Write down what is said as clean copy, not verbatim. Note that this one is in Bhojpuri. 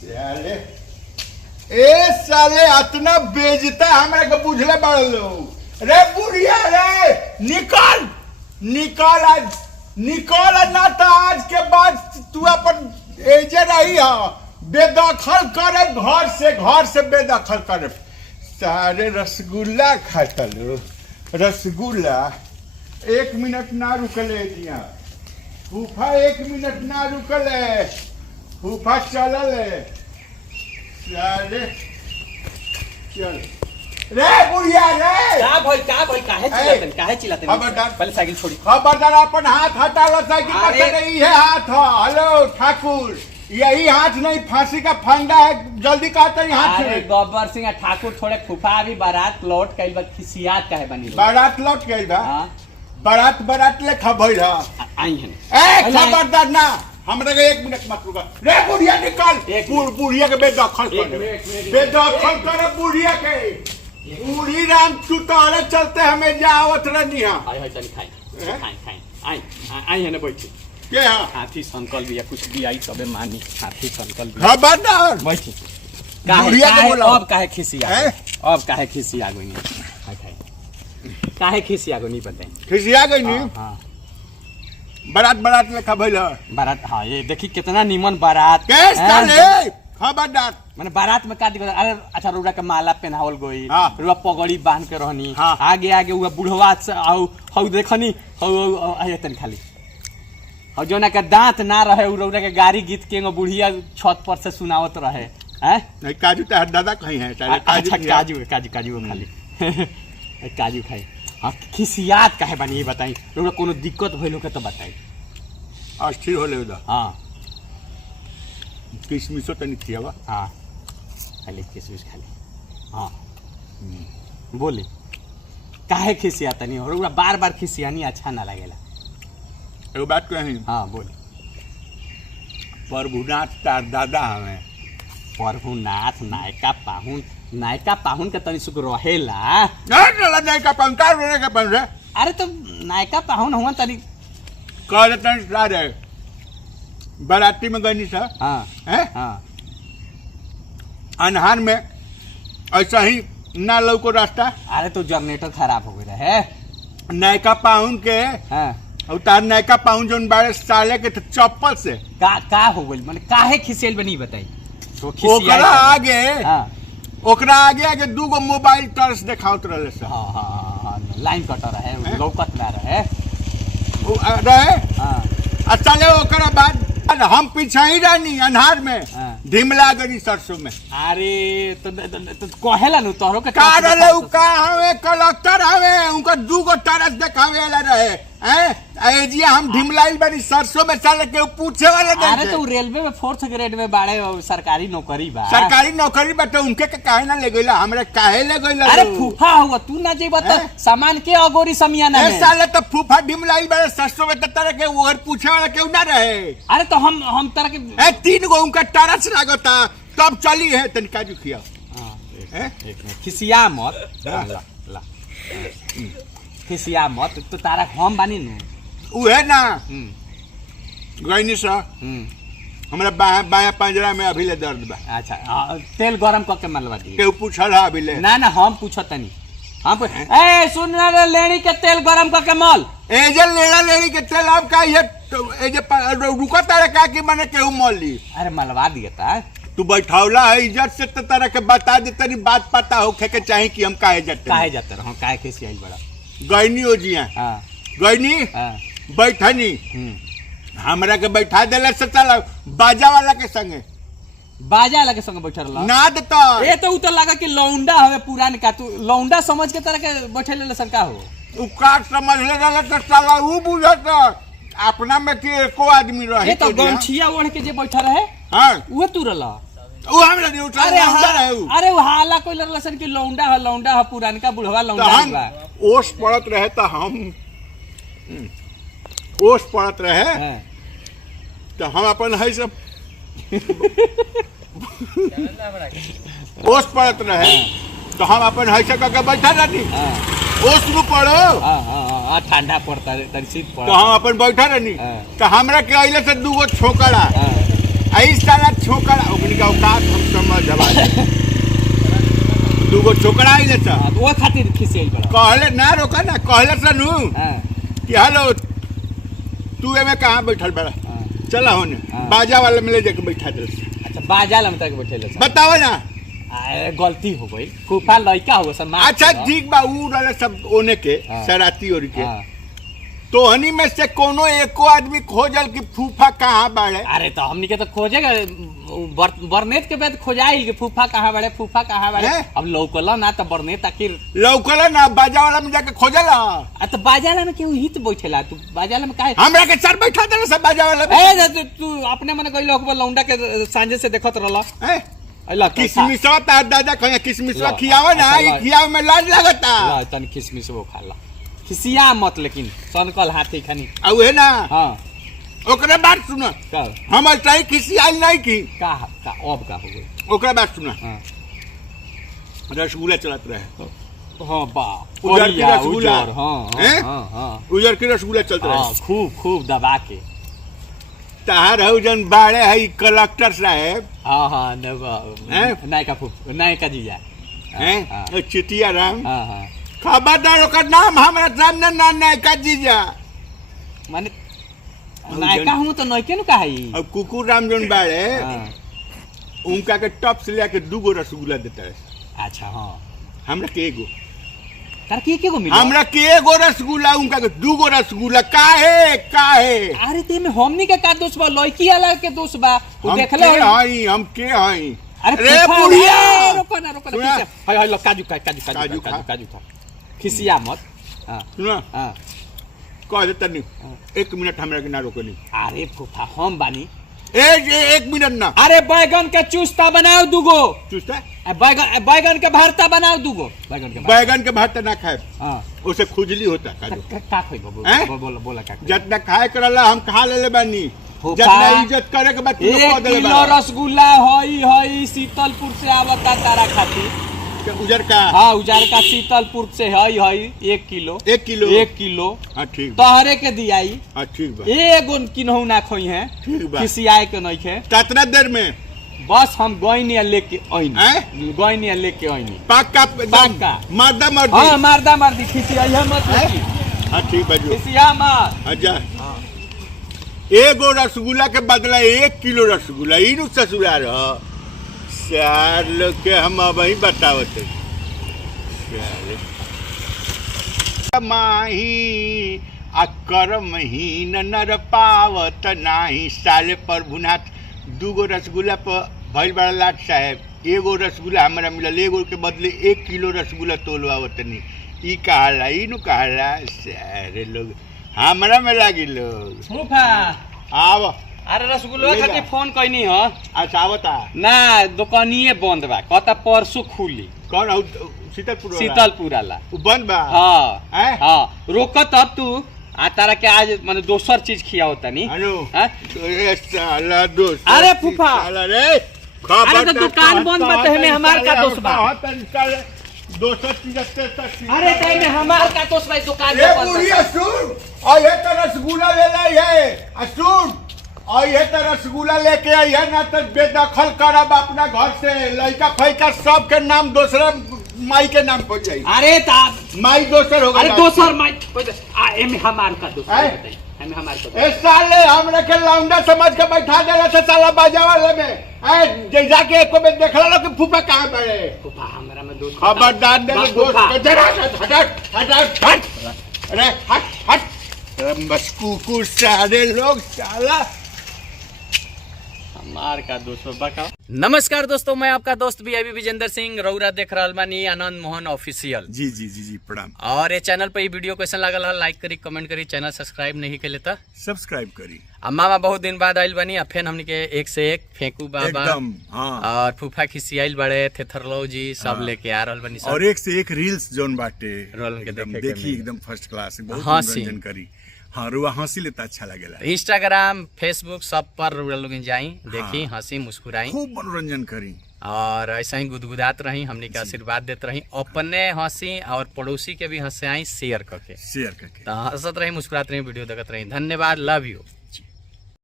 साले ए साले इतना बेइज्जता हमरा के बुझले बड़ लोग। रे बुढ़िया रे निकल निकल आज निकल ना तो आज के बाद तू अपन एजे रही है बेदखल करे घर से बेदखल करे। सारे रसगुल्ला खाता लो रसगुल्ला 1 मिनट ना रुकले दिया फूफा 1 मिनट ना रुकले फूफा चलले सारे चल रे बुढ़िया रे काहे चिल्लाते खबरदार पहले साइकिल छोड़ी खबरदार अपन हाथ हटा लो साइकिल पर नहीं है हाथ। हेलो ठाकुर यही हाथ नहीं फांसी का फंडा है जल्दी कहते हैं हाथ अरे गब्बर सिंह ठाकुर थोड़े फूफा अभी बारात लौट कई बार खिसियात काहे बनी बारात लौट गई बा बारात ले खबर आई है ए खबरदार ना हमरा के 1 मिनट मत रुका रे बुढ़िया निकल बुढ़िया के बेदखल कर बुढ़िया के बूढ़ी राम चुतारे चलते हमें जावत रहनी है आई चल खाई आई है ना बैठी के हाथी संकल भी कुछ भी आई तबे मानी हाथी संकल भी खबरदार बैठी अब काहे खिसिया गई काहे खिसिया गई नहीं बताई खिसिया गई नहीं हां बारात लेखा भइल बारात हां ये देखी कितना निमन बारात के साले खबरदार माने बारात में का दिक्कत अरे अच्छा रोड़ा के माला पहनावल गई रुआ पगड़ी बांध के रहनी आगे वो बुढ़वा हौ देखनी हौ आयतन खाली और जो ना के दांत ना रहे उरौरा के गाड़ी गीत के बुढ़िया छत पर से सुनावत रहे हैं नहीं काजू तो दादा कहीं है अच्छा काजू खाली काजू खाई हां खिसियात काहे बनी ये बताई रोरा कोनो दिक्कत भइलो के तो बताई अस्थिर होले उदा हां किशमिशो तनी खियावा हां खाली किशमिश खाली हां बोले काहे खिसियात नहीं रोरा बार-बार खिसियानी अच्छा ना लागेला एगो बात कही हाँ बोले प्रभुनाथ तार दादा हमें प्रभुनाथ नायका पाहुन के तनी सुख रहेला नायका पाहुन का रोने के बन रे अरे तो नायका पाहुन हुआ तनी कह तनी सारे बाराती में गनी था हाँ हैं हाँ अनहार में ऐसा ही ना लो को रास्ता अरे तो जनरेटर खराब हो गया है नायका पाहुन के हाँ उतार नायका पाहुन जोन बारे साले के चप्पल से का हो गइल माने काहे खिसेल बनी बताई तो ओकरा आगे दूगो मोबाइल टर्च देखावत रहले से हां लाइन कटर है लौकत ना रहे हां अच्छा ले ओकरा बाद हम पीछे ही रहनी अनहार में ढिमला गरी सरसों में अरे तो कहेला नु तोहरो के का रहले उ का हवे कलेक्टर हवे उनका दूगो टर्च देखावे वाला रहे हैं जी हम ढिमलाइल बनी सरसों में चल के पूछे वाले नहीं अरे तो रेलवे में 4th ग्रेड में बाड़े सरकारी नौकरी बा तो उनके के काहे ना ले गइला हमरे काहे ले गइला अरे फूफा हुआ तू ना जेबा त सामान के अगोरी समियाना में साले तो फूफा ढिमलाइल बड़े सरसों में तरह के ओर पूछे वाला केहू ना रहे। अरे तो हम तरह के 3 गो उनका टरच लागता तब चली है तनिका जो खिया एक खिसिया मत ला खिसिया मत तो तारा हम बानी नु उहे ना गइनी सा हमरा बाया पंजरा में अभी ले दर्द बा। अच्छा तेल गरम करके मलवा दी केहू पूछल है अभी ले ना हम पूछत नहीं हम ए सुन रे लेनी के तेल गरम करके मल ए जे लेनी के तेल अब का ये ए जे रुका तारे का कि माने केहू मल ली अरे मलवा दिया तू बैठावला है इज्जत से तो तरह के बता दे तनी बात पता होखे के चाहे कि हम काहे जाते रहो काहे कैसे आइल बड़ा गइनी हो जिया गइनी बैठनी हमरा के बैठा देले से चल बाजा वाला के संगे बैठल ना देता ए तो उ तो लगा कि लौंडा हवे पुरान का तू लौंडा समझ के तरह के बैठे ले शंका हो उ का समझ ले रहल त साला उ बुझत अपना में के एको आदमी रहे तो गमछिया ओढ़ के जे बैठा रहे हां वो तू रहला उ हमरा नहीं उठा अरे वो हाला कोई लड़सन की लौंडा है पुरान का बुढ़वा लौंडा बा ओस पड़त रहे त हम ओस पड़त रहे तो हम अपन है सब ओस पड़त रहे तो हम अपन है से करके बैठा रहनी ओस में पड़ो ठंडा पड़ता तनी शीत पड़ तो हम अपन बैठा रहनी तो हमरा के आइले से दूगो छोकरा आई साला छोकरा ओकनी का औकात हम समझ हवा दूगो छोकरा आइले छ वो खातिर खिसियल बड़ा कहले ना रोका ना कहले सनु हां कि हेलो तू एमे कहां बैठल बड़ा चला होने बाजा वाले में ले जाके बैठा दे। अच्छा बाजा ला में तक बैठेले छ बताओ ना गलती हो गई फूफा लड़का हो सब अच्छा ठीक बा ऊ वाले सब ओने के शराती और के तो हनी में से कोनो एको आदमी खोजल कि फूफा कहाँ बाड़े। अरे तो हमनी के तो खोजेगा बरनेत के बाद खोजाइल कि फूफा कहाँ बाड़े फूफा कहाँ बाड़े अब लौकला ना तो बरनेत आखिर लौकला ना बाजा वाला में जाके खोजला तो बाजा वाला में केहू हित बैठेला तू बाजा वाला में काहे हमरा के सर बैठा दे सब बाजा वाला में ए तू अपने मन कइलो होबा लौंडा के सांझे से देखत रहला अल्लाह किसमिसवा ता दादा कहे किसमिसवा खियावा ना खियाव में लाज लगता ला तन किसमिस वो खाला खिसिया मत लेकिन सनकल हाथी खानी आ उहे ना हां ओकरे बात सुन का हमर चाहे खिसियाल नहीं की का अब का हो गई ओकरे बात सुन हां रसगुल्ला चलत रहे हां बा उजर की रसगुल्ला हां उजर की रसगुल्ला चलत रहे खूब दबा के तहार हउ जन बाड़े है कलेक्टर साहब हां नायका जीजा हैं चिटिया राम हां खबरदार ओकर नाम हमरा सामने ना नायका जीजा माने नायका हूं तो नयके न काई अब कुकुर राम जन बाड़े उनका के टॉप से लेके 2 गो रसगुल्ला देता है। अच्छा हां हमरा के एगो तार के गो मिला हमरा के एगो रसगुल्ला उनका के 2 गो रसगुल्ला काहे अरे ते में हमनी के का दोस्त बा लड़की वाला के दोस्त बा तू देखले हई हम के हई अरे बुढ़िया रुको ना हाय लो काजू खिसिया मत हां सुना हां कह दे तनी 1 मिनट हमरा के ना रोकनी। अरे फूफा हम बानी ए 1 मिनट ना अरे बैगन के चूस्ता बनाओ 2 गो चूस्ता बैगन के भरता बनाओ 2 गो बैगन के भरता ना खाए हां उसे खुजली होता काजू का खोई बोला का जितना खाए करला हम खा लेले बानी जितना इज्जत करे के बात तू कह देले बा रसगुल्ला हई शीतलपुर से आवता तारा खातिर उजर का हाँ उजर का शीतलपुर से हई 1 किलो हां ठीक तोहरे के दियाई हां ठीक बा एगो किनहु ना खोई है ठीक बा खिसियाए के नहीं खे कितना देर में बस हम गइनिया लेके आइनी पक्का मर्दा हां मर्दा मर्दी खिसियाई मत हां ठीक बा जो खिसिया मत अच्छा एगो रसगुल्ला के बदला 1 किलो रसगुल्ला इनु ससुरा रह यार लोग के हम अब ही बतावत माही अकर महीन नर पावत नाही साले प्रभुनाथ 2 गो रसगुल्ला पर भइल बड़ा लाट साहब एगो रसगुल्ला हमरा मिलल एगो के बदले 1 किलो रसगुल्ला तोलवावत नहीं ई कहला इनु कहला सारे लोग हमरा में लागी लोग फूफा आव अरे रसगुल्ला खातिर फोन कइनी ह अच्छा आवता ना दुकानिए बंद बा कहता परसों खुली कौन शीतलपुर वाला बंद बा हां रोकत अब तू आ तारा के आज माने दोसर चीज खियाओ तनी अनु ए साला दोस्त अरे फूफा अरे तो दुकान बंद बा ते में हमार का दोस्त बा दोसर चीज अरे ते में हमार का दोस्त बा दुकान बंद ए बुढ़िया सुन और ये तो रसगुल्ला ले ले ये सुन और ये तो रसगुल्ला लेके आई है ना तो बेदखल करब अपना घर से लड़का फैका सब के नाम दूसरा माई के नाम पर जाई। अरे ता माई दोसर हो गया। अरे दोसर माई एमे हमार का दोस्त बताई एमे हमार का ए साले हमरा के लौंडा समझ के बैठा देला से साला बाजा वाले में ए जाके एको में देखला लो कि फूफा कहां बड़े फूफा हमरा में दोस्त खबरदार दे दोस्त के जरा हट अरे हट बस कुकुर सारे लोग साला मार का दोस्तों बका। नमस्कार दोस्तों, मैं आपका दोस्त भी अभी विजेंद्र सिंह रौरा देख रहा बानी आनंद मोहन ऑफिशियल। जी प्रणाम। और ये चैनल पे ये वीडियो कैसा लागल है लाइक करी कमेंट करी, चैनल सब्सक्राइब नहीं कर लेता सब्सक्राइब करी। मामा बहुत दिन बाद आइल बानी, फिर हमने के एक से एक फेंकू बाबा और फूफा खिसियाइल बड़े थेथरलो जी सब लेके आ रहल बानी सब। और एक से एक रील्स जोन बाटे रोल के देखी एकदम फर्स्ट क्लास, बहुत मनोरंजन करी। हाँ रुआ हंसी लेता अच्छा लगेला। इंस्टाग्राम फेसबुक सब पर रुआ लोग जाई देखी हंसी मुस्कुराई खूब मनोरंजन करी और ऐसा ही गुदगुदात रही, हमने के आशीर्वाद देते रही, अपने हंसी और पड़ोसी के भी हंसाई शेयर करके तो हंसत रही मुस्कुरात रही, वीडियो देखते रही। धन्यवाद, लव यू।